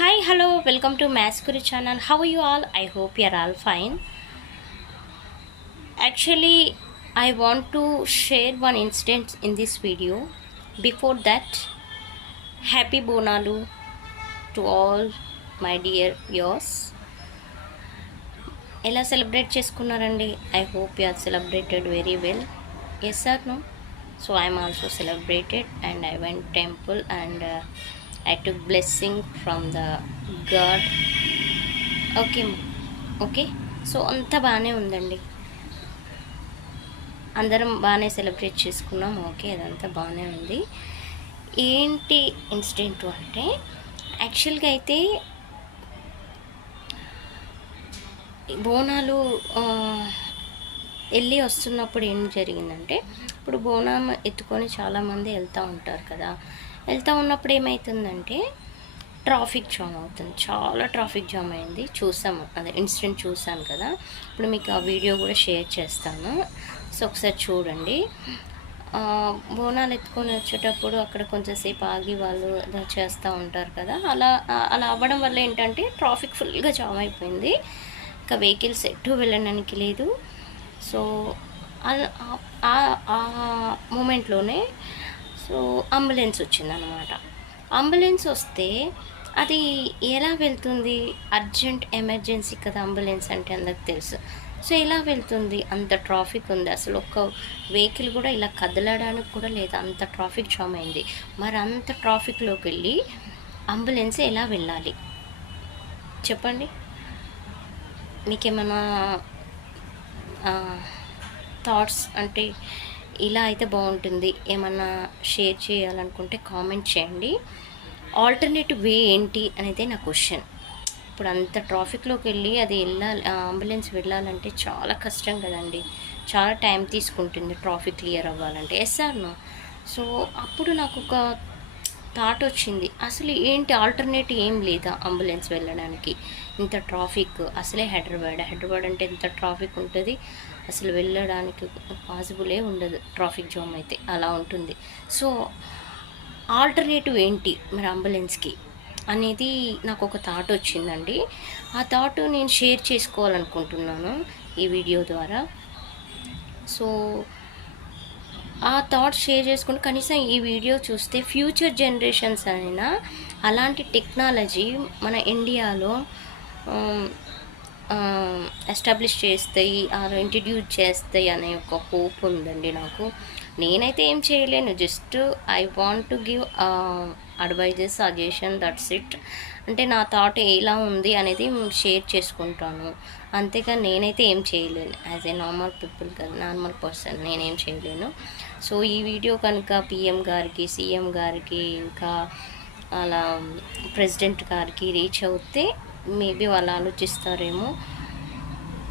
Hi, hello, welcome to Maskuri channel. How are you all? I hope you are all fine. Actually, I want to share one incident in this video. Before that, happy Bonalu to all my dear viewers. ఎలా celebrate చేసుకున్నారండి? I hope you are celebrated very well. Yes or no? So I'm also celebrated and I went temple and I took blessing from the God. Okay okay. So అంతా బాగానే ఉందండి, అందరం బాగానే celebrate చేసుకున్నాం. Okay, అదంతా బాగానే ఉంది. ఏంటి ఇన్సిడెంట్ అంటే, యాక్చువల్గా అయితే బోనాలు వెళ్ళి వస్తున్నప్పుడు ఏం జరిగిందంటే, ఇప్పుడు బోనం ఎత్తుకొని చాలామంది వెళ్తూ ఉంటారు కదా. వెళ్తూ ఉన్నప్పుడు ఏమవుతుందంటే ట్రాఫిక్ జామ్ అవుతుంది. చాలా ట్రాఫిక్ జామ్ అయింది, చూసాము, అదే ఇన్సిడెంట్ చూసాను కదా. ఇప్పుడు మీకు ఆ వీడియో కూడా షేర్ చేస్తాను, సో ఒకసారి చూడండి. బోనాలు ఎత్తుకొని వచ్చేటప్పుడు అక్కడ కొంచెంసేపు ఆగి వాళ్ళు చేస్తూ ఉంటారు కదా. అలా అలా అవ్వడం వల్ల ఏంటంటే ట్రాఫిక్ ఫుల్గా జామ్ అయిపోయింది. ఇంకా వెహికల్స్ ఎటు వెళ్ళడానికి లేదు. సో ఆ మూమెంట్లోనే సో అంబులెన్స్ వచ్చిందనమాట. అంబులెన్స్ వస్తే అది ఎలా వెళ్తుంది? అర్జెంట్ ఎమర్జెన్సీ కదా అంబులెన్స్ అంటే, అందరికి తెలుసు. సో ఎలా వెళ్తుంది? అంత ట్రాఫిక్ ఉంది, అసలు ఒక్క వెహికల్ కూడా ఇలా కదలడానికి కూడా లేదు, అంత ట్రాఫిక్ జామ్ అయింది. మరి అంత ట్రాఫిక్లోకి వెళ్ళి అంబులెన్స్ ఎలా వెళ్ళాలి చెప్పండి? మీకేమైనా థాట్స్ అంటే ఇలా అయితే బాగుంటుంది ఏమన్నా షేర్ చేయాలనుకుంటే కామెంట్ చేయండి. ఆల్టర్నేటివ్ వే ఏంటి అనేది నా క్వశ్చన్. ఇప్పుడు అంత ట్రాఫిక్లోకి వెళ్ళి అది అంబులెన్స్ వెళ్ళాలంటే చాలా కష్టం కదండి, చాలా టైం తీసుకుంటుంది ట్రాఫిక్ క్లియర్ అవ్వాలంటే. Yes or no? సో అప్పుడు నాకు ఒక థాట్ వచ్చింది, అసలు ఏంటి ఆల్టర్నేటివ్ ఏం లేదా అంబులెన్స్ వెళ్ళడానికి? ఇంత ట్రాఫిక్, అసలే హైదరాబాద్ అంటే ఎంత ట్రాఫిక్ ఉంటుంది, అసలు వెళ్ళడానికి పాసిబులే ఉండదు, ట్రాఫిక్ జామ్ అయితే అలా ఉంటుంది. సో ఆల్టర్నేటివ్ ఏంటి మరి అంబులెన్స్కి అనేది నాకు ఒక థాట్ వచ్చిందండి. ఆ థాట్ నేను షేర్ చేసుకోవాలనుకుంటున్నాను ఈ వీడియో ద్వారా. సో ఆ థాట్ షేర్ చేసుకుంటే కనీసం ఈ వీడియో చూస్తే ఫ్యూచర్ జనరేషన్స్ అయినా అలాంటి టెక్నాలజీ మన ఇండియాలో ఎస్టాబ్లిష్ చేస్తాయి, ఇంట్రడ్యూస్ చేస్తాయి అనే ఒక హోప్ ఉందండి నాకు. నేనైతే ఏం చేయలేను, just I want to give advises, suggestion, that's it. అంటే నా థాట్ ఎలా ఉంది అనేది షేర్ చేసుకుంటాను, అంతేకాని నేనైతే ఏం చేయలేను. యాజ్ ఏ నార్మల్ పీపుల్ కదా, నార్మల్ పర్సన్, నేనేం చేయలేను. సో ఈ వీడియో కనుక పిఎం గారికి, సీఎం గారికి, ఇంకా అలా ప్రెసిడెంట్ గారికి రీచ్ అవుతే మేబీ వాళ్ళు ఆలోచిస్తారేమో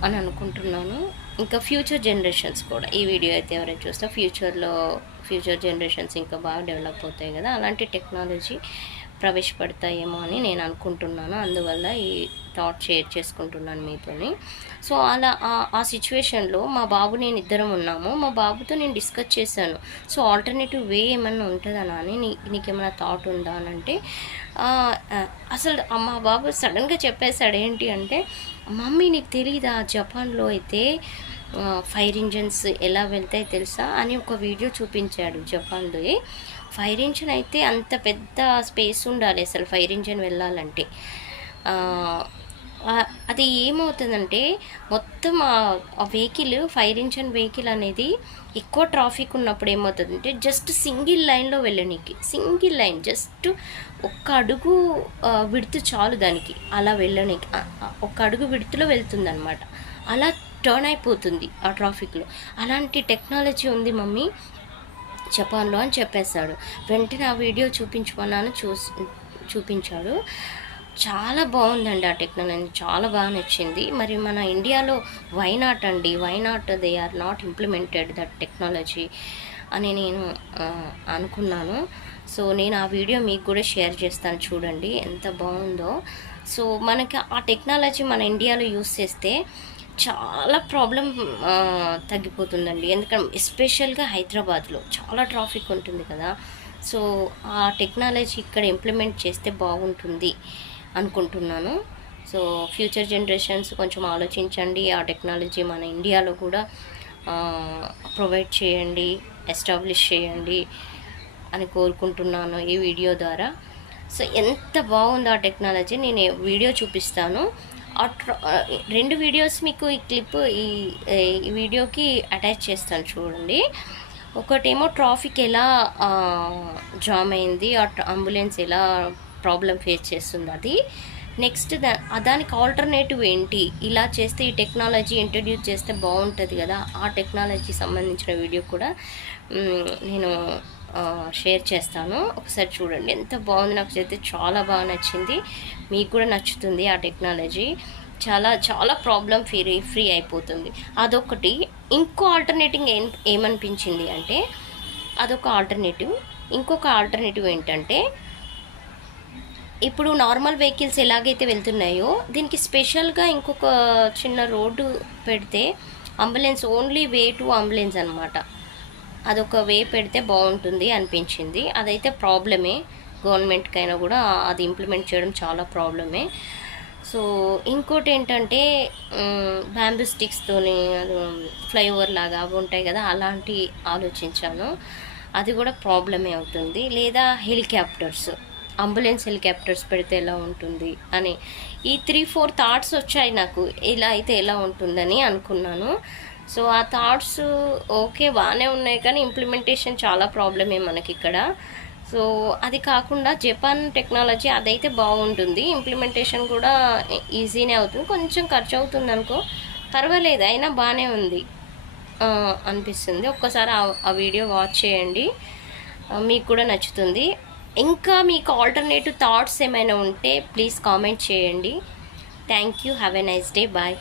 అని అనుకుంటున్నాను. ఇంకా ఫ్యూచర్ జనరేషన్స్ కూడా ఈ వీడియో అయితే ఎవరైతే చూస్తే ఫ్యూచర్ జనరేషన్స్ ఇంకా బాగా డెవలప్ అవుతాయి కదా, అలాంటి టెక్నాలజీ ప్రవేశపెడతాయేమో అని నేను అనుకుంటున్నాను. అందువల్ల ఈ థాట్ షేర్ చేసుకుంటున్నాను మీతోని. సో అలా ఆ సిచ్యువేషన్లో మా బాబు నేను ఇద్దరం ఉన్నాము. మా బాబుతో నేను డిస్కస్ చేశాను, సో ఆల్టర్నేటివ్ వే ఏమన్నా ఉంటుందా అని, నీకేమైనా థాట్ ఉందా అని అంటే, అసలు మా బాబు సడన్గా చెప్పేశాడు. ఏంటి అంటే, మమ్మీ నీకు తెలీదా జపాన్లో అయితే ఫైర్ ఇంజన్స్ ఎలా వెళ్తాయి తెలుసా అని ఒక వీడియో చూపించాడు. జపాన్లో ఫైర్ ఇంజన్ అయితే అంత పెద్ద స్పేస్ ఉండాలి అసలు ఫైర్ ఇంజన్ వెళ్ళాలంటే. అది ఏమవుతుందంటే మొత్తం ఆ వెహికల్, ఫైర్ ఇంజన్ వెహికల్ అనేది ఎక్కువ ట్రాఫిక్ ఉన్నప్పుడు ఏమవుతుందంటే జస్ట్ సింగిల్ లైన్లో వెళ్ళనీకి, సింగిల్ లైన్ జస్ట్ ఒక్క అడుగు విడుతు చాలు దానికి అలా వెళ్ళనీకి, ఒక్క అడుగు విడుతులో వెళ్తుందన్నమాట. అలా టర్న్ అయిపోతుంది ఆ ట్రాఫిక్లో. అలాంటి టెక్నాలజీ ఉంది మమ్మీ జపాన్లో అని చెప్పేశాడు. వెంటనే ఆ వీడియో చూపించమన్నాను, చూపించాడు. చాలా బాగుందండి ఆ టెక్నాలజీ, చాలా బాగా నచ్చింది. మరి మన ఇండియాలో వై నాట్ అండి, why not they are not implemented that technology అని నేను అనుకున్నాను. సో నేను ఆ వీడియో మీకు కూడా షేర్ చేస్తాను, చూడండి ఎంత బాగుందో. సో మనకి ఆ టెక్నాలజీ మన ఇండియాలో యూస్ చేస్తే చాలా ప్రాబ్లం తగ్గిపోతుందండి. ఎందుకంటే ఎస్పెషల్గా హైదరాబాద్లో చాలా ట్రాఫిక్ ఉంటుంది కదా. సో ఆ టెక్నాలజీ ఇక్కడ ఇంప్లిమెంట్ చేస్తే బాగుంటుంది అనుకుంటున్నాను. సో ఫ్యూచర్ జనరేషన్స్ కొంచెం ఆలోచించండి, ఆ టెక్నాలజీ మన ఇండియాలో కూడా ప్రొవైడ్ చేయండి, ఎస్టాబ్లిష్ చేయండి అని కోరుకుంటున్నాను ఈ వీడియో ద్వారా. సో ఎంత బాగుందో ఆ టెక్నాలజీ, నేను వీడియో చూపిస్తాను. ఆ 2 వీడియోస్ మీకు ఈ క్లిప్ ఈ వీడియోకి అటాచ్ చేస్తాను చూడండి. ఒకటేమో ట్రాఫిక్ ఎలా జామ్ అయింది, ఆ అంబులెన్స్ ఎలా ప్రాబ్లం ఫేస్ చేస్తుంది అది. నెక్స్ట్ దానికి ఆల్టర్నేటివ్ ఏంటి, ఇలా చేస్తే ఈ టెక్నాలజీ ఇంట్రడ్యూస్ చేస్తే బాగుంటుంది కదా, ఆ టెక్నాలజీ సంబంధించిన వీడియో కూడా నేను షేర్ చేస్తాను. ఒకసారి చూడండి, ఎంత బాగుంది. నాకు అయితే చాలా బాగా నచ్చింది, మీకు కూడా నచ్చుతుంది. ఆ టెక్నాలజీ చాలా చాలా ప్రాబ్లం ఫ్రీ అయిపోతుంది. అదొకటి. ఇంకో ఆల్టర్నేటివ్ ఏమనిపించింది అంటే, అదొక ఆల్టర్నేటివ్. ఇంకొక ఆల్టర్నేటివ్ ఏంటంటే, ఇప్పుడు నార్మల్ వెహికల్స్ ఎలాగైతే వెళ్తున్నాయో దీనికి స్పెషల్గా ఇంకొక చిన్న రోడ్డు పెడితే, ambulance only way to ambulance అనమాట, అదొక వే పెడితే బాగుంటుంది అనిపించింది. అదైతే ప్రాబ్లమే, గవర్నమెంట్కైనా కూడా అది ఇంప్లిమెంట్ చేయడం చాలా ప్రాబ్లమే. సో ఇంకోటి ఏంటంటే, బ్యాంబూ స్టిక్స్తోని ఫ్లైఓవర్ లాగా అవి ఉంటాయి కదా, అలాంటి ఆలోచించాను. అది కూడా ప్రాబ్లమే అవుతుంది. లేదా హెలికాప్టర్స్, అంబులెన్స్ హెలికాప్టర్స్ పెడితే ఎలా ఉంటుంది అని, ఈ 3-4 థాట్స్ వచ్చాయి నాకు, ఇలా అయితే ఎలా ఉంటుందని అనుకున్నాను. సో ఆ థాట్స్ ఓకే బాగానే ఉన్నాయి, కానీ ఇంప్లిమెంటేషన్ చాలా ప్రాబ్లమే మనకి ఇక్కడ. సో అది కాకుండా జపాన్ టెక్నాలజీ అదైతే బాగుంటుంది, ఇంప్లిమెంటేషన్ కూడా ఈజీనే అవుతుంది, కొంచెం ఖర్చు అవుతుంది అనుకో, పర్వాలేదు, అయినా బాగానే ఉంది అనిపిస్తుంది. ఒక్కసారి ఆ వీడియో వాచ్ చేయండి, మీకు కూడా నచ్చుతుంది. ఇంకా మీకు ఆల్టర్నేటివ్ థాట్స్ ఏమైనా ఉంటే ప్లీజ్ కామెంట్ చేయండి. Thank you, have a nice day, bye.